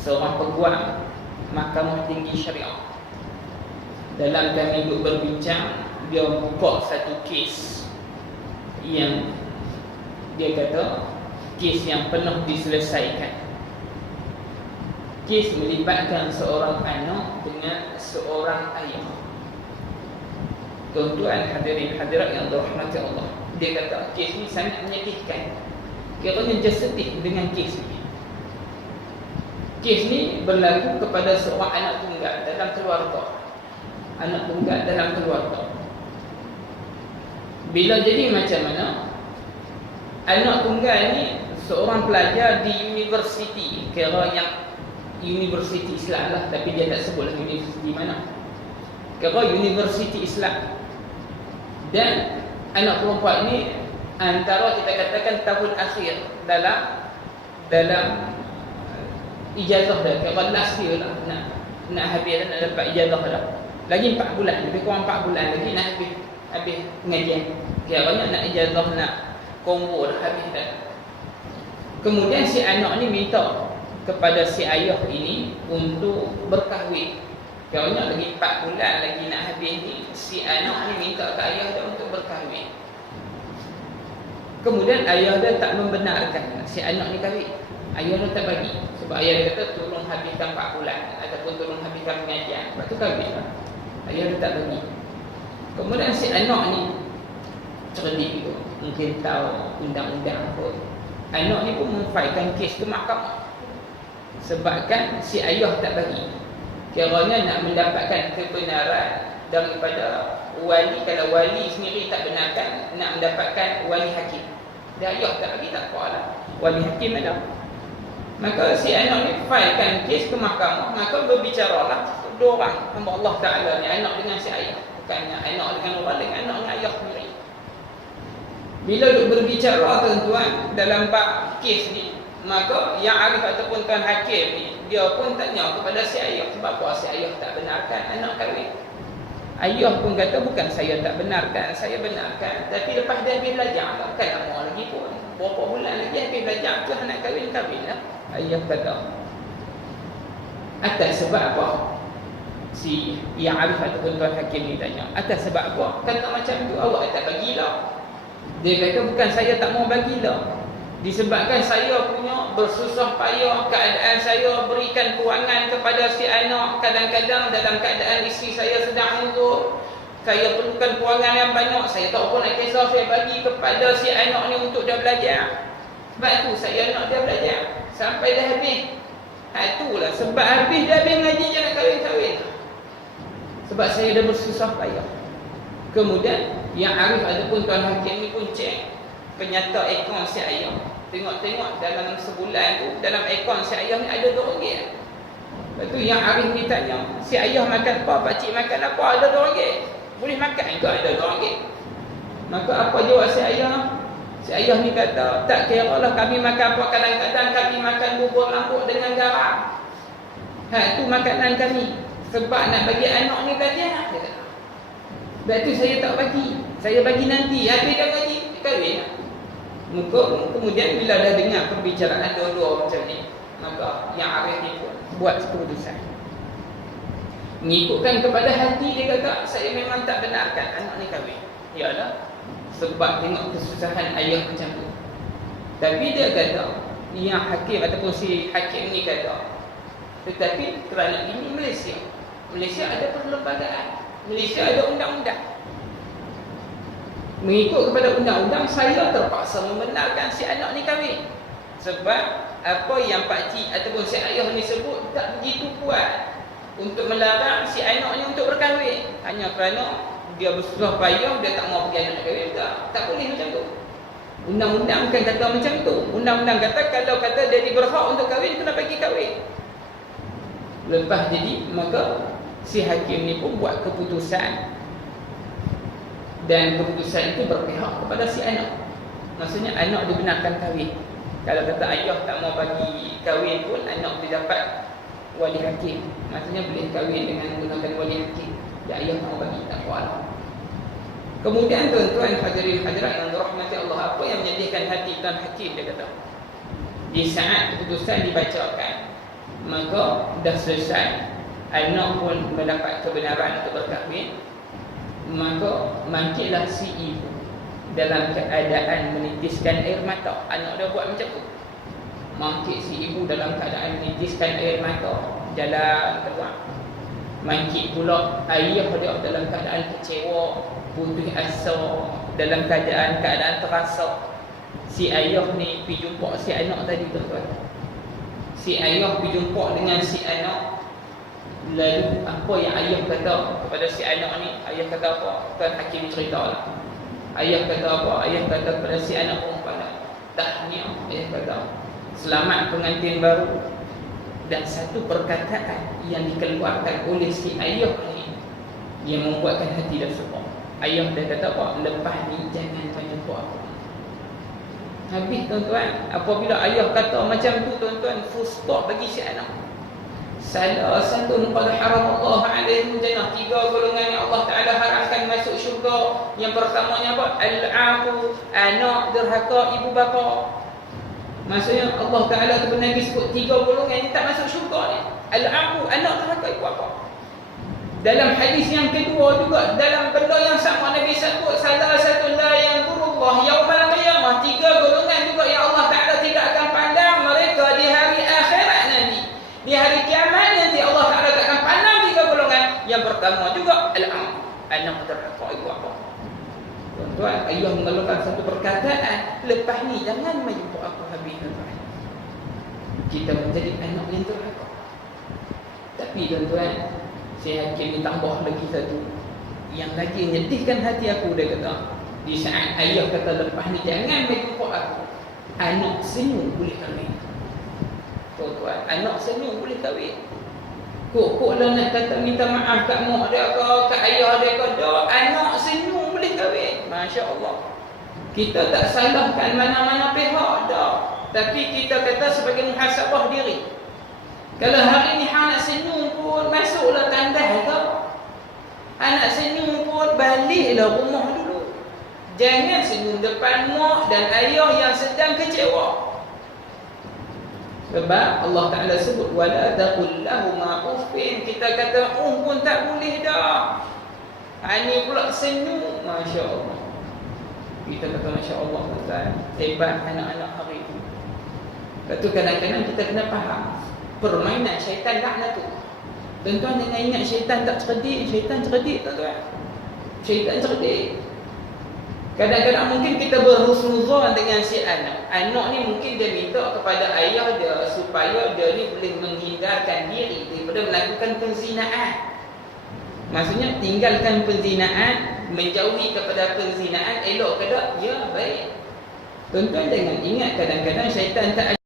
seorang peguam Mahkamah Tinggi Syariah. Dalam kami duduk berbincang, dia buka satu kes yang dia kata kes yang penuh diselesaikan. Kes melibatkan seorang anak dengan seorang ayah. Tuan-tuan hadirin hadirat yang dirahmati Allah, dia kata kes ni sangat menyedihkan. Kiranya dia sedih dengan kes ni. Kes ni berlaku kepada seorang anak tunggal dalam keluarga. Anak tunggal dalam keluarga. Bila jadi macam mana, anak tunggal ni seorang pelajar di universiti, kira yang universiti Islam lah, tapi dia tak sebut lah universiti mana, kira universiti Islam. Dan anak perempuan ni antara kita katakan tahun akhir dalam ijazah dia, kira last year lah, nak habis, nak dapat ijazah dah. Lagi 4 bulan, lebih kurang 4 bulan lagi nak habis pengajian. Kiranya nak ijazah, nak kombo dah habis dah. Kemudian si anak ni minta kepada si ayah ini untuk berkahwin. Kiranya lagi 4 bulan lagi nak habis ni, si anak ni minta ke ayah dia untuk berkahwin. Kemudian ayah dia tak membenarkan si anak ni kahwin. Ayah dia tak bagi. Sebab ayah dia kata tolong habiskan 4 bulan ataupun tolong habiskan pengajian. Lepas tu kahwin lah. Ayah dia tak bagi. Kemudian si anak ni cerdik tu, mungkin tahu undang-undang apa. Anak ni pun memfailkan kes ke mahkamah. Sebabkan si ayah tak bagi. Kiranya nak mendapatkan kebenaran daripada wali. Kalau wali sendiri tak benarkan, nak mendapatkan wali hakim. Dia ayah tak bagi, tak apa lah, wali hakim ada. Maka si anak ni failkan kes ke mahkamah. Maka berbicaralah dua orang hamba Allah Ta'ala ni, anak dengan si ayah. Bukannya anak dengan orang lain, anak dengan ayah sendiri. Bila duk berbicara tuan-tuan dalam bab kes ni, maka yang arif ataupun tuan hakim ni, dia pun tanya kepada si ayah, sebab apa si ayah tak benarkan anak kahwin. Ayah pun kata bukan saya tak benarkan, saya benarkan. Tapi lepas dia habis belajar, bukan lama lagi pun, berapa bulan lagi habis belajar tu anak kahwin lah. Ayah kata atas sebab apa? Si yang arif ataupun tuan hakim ni tanya, atas sebab apa? Kata macam tu, awak tak bagilah. Dia kata bukan saya tak mau bagilah, disebabkan saya punya bersusah payah, keadaan saya berikan kewangan kepada si anak. Kadang-kadang dalam keadaan isteri saya sedang uzur, saya perlukan kewangan yang banyak. Saya tak apa nak kisah, saya bagi kepada si anak ni untuk dia belajar. Sebab tu saya nak dia belajar sampai dah habis. Itulah sebab habis dia habis ngaji je nak kahwin-kahwin. Sebab saya dah bersusah payah. Kemudian yang arif ataupun tuan hakim ni pun cek penyata akaun si ayah. Tengok-tengok dalam sebulan tu, dalam akaun si ayah ni ada RM2. Lepas tu yang arif ni tanya, si ayah makan apa, pakcik makan apa, ada RM2. Boleh makan ke ada RM2? Maka apa jawab si ayah? Si ayah ni kata, tak kira lah kami makan apa, kadang-kadang kami makan bubur lampuk dengan garam. Tu makanan kami, sebab nak bagi anak ni belajar. Sebab tu saya tak bagi, saya bagi nanti, habis dah bagi, kahwin. Kemudian bila dah dengar perbicaraan dua-dua macam ni, maka yang arif ni pun buat keputusan. Mengikutkan kepada hati, dia kata saya memang tak benarkan anak ni kahwin. Yalah, sebab tengok kesusahan ayah macam tu. Tapi dia kata, yang hakim ataupun si hakim ni kata, tetapi kerana ini Malaysia, Malaysia ada perlembagaan, Malaysia ada undang-undang. Mengikut kepada undang-undang, saya terpaksa membenarkan si anak ni kahwin. Sebab apa yang pakcik ataupun si ayah ni sebut tak begitu kuat untuk melarang si anak ni untuk berkahwin. Hanya kerana dia bersusah payah, dia tak mau pergi anak kahwin. Tak boleh macam tu. Undang-undang bukan kata macam tu. Undang-undang kata kalau kata dia berhak untuk kahwin, kena bagi kahwin. Lepas jadi, maka si hakim ni pun buat keputusan. Dan keputusan itu berpihak kepada si anak. Maksudnya anak dibenarkan kahwin. Kalau kata ayah tak mau bagi kahwin pun, anak boleh dapat wali hakim. Maksudnya boleh kahwin dengan menggunakan wali hakim. Dan ayah tak mau bagi, tak kuat. Kemudian tuan-tuan hadirin hadirat yang dirahmati Allah, apa yang menyedihkan hati tuan hakim, dia kata, di saat keputusan dibacakan, maka dah selesai, anak pun mendapat kebenaran untuk berkahwin, maka mangkitlah si ibu dalam keadaan menitiskan air mata. Anak dah buat macam tu, mangkit si ibu dalam keadaan menitiskan air mata, jalan keluar. Mangkit pula ayah dia dalam keadaan kecewa, putus asa, dalam keadaan terasa. Si ayah ni pergi jumpa si anak tadi, tuan-tuan. Si ayah pergi jumpa dengan si anak. Lalu apa yang ayah kata kepada si anak ni? Ayah kata apa? Tuan Hakim ceritalah. Ayah kata apa? Ayah kata kepada si anak perempuan, tahniah. Ayah kata, selamat pengantin baru. Dan satu perkataan yang dikeluarkan oleh si ayah ni yang membuatkan hati dia suka. Ayah dia kata apa? Lepas ni jangan jumpa aku. Habis, tuan-tuan. Apabila ayah kata macam tu, tuan-tuan, full stop bagi si anak. Salah satu qad haram Allah alaihim jannah. 3 golongan yang Allah Ta'ala haramkan masuk syurga. Yang pertamanya apa? Al-aqu, anak derhaka ibu bapa. Maksudnya Allah Ta'ala tu pernah sebut 3 golongan yang tak masuk syurga ni. Al-aqu, anak derhaka ibu bapa. Dalam hadis yang kedua juga, dalam benda yang sama, Nabi sebut salah satu la yanzurullah yaumal qiyamah. 3 golongan juga yang Allah Ta'ala tidak akan pandang mereka di hari akhirat nanti. Di hari kiamat nanti Allah Ta'ala tak akan pandang 3 golongan. Yang pertama juga al-aqu, anak derhaka ibu bapa. Tuan-tuan, ayah mengeluarkan satu perkataan, lepas ni jangan menjumpa aku habis, tuan-tuan. Kita menjadi anak yang derhaka. Tapi tuan-tuan, saya Hakim ni tambah lagi satu yang lagi menyedihkan hati aku. Dia kata, di saat ayah kata lepas ni jangan menjumpa aku, anak senyum boleh kahwin. Tuan-tuan, anak senyum boleh kahwin. Kok lah nak kata minta maaf kat mak dia ke, kat ayah dia ke, dah anak senyum boleh kahwin. Masya Allah. Kita tak salahkan mana-mana pihak dah, tapi kita kata sebagai muhasabah diri. Kalau hari ni anak senyum pun, masuklah tandas ke. Anak senyum pun, baliklah rumah dulu. Jangan senyum depan mak dan ayah yang sedang kecewa. Sebab Allah Ta'ala sebut wala taqul lahuma uffin. Kita kata pun tak boleh dah. Ini pula senyum. Masya Allah. Kita kata Masya Allah, tuan. Hebat anak-anak hari itu. Lepas tu kadang-kadang kita kena faham permainan syaitan laknat tu. Tuan-tuan jangan ingat syaitan tak cerdik. Syaitan cerdik, tuan-tuan. Syaitan cerdik. Kadang-kadang mungkin kita berhusnuzon dengan si anak. Anak ni mungkin dia minta kepada ayah dia supaya dia ni boleh menghindarkan diri daripada melakukan penzinaan. Maksudnya tinggalkan penzinaan, menjauhi kepada penzinaan, elok ke tak? Ya, baik. Tuan-tuan jangan ingat kadang-kadang syaitan tak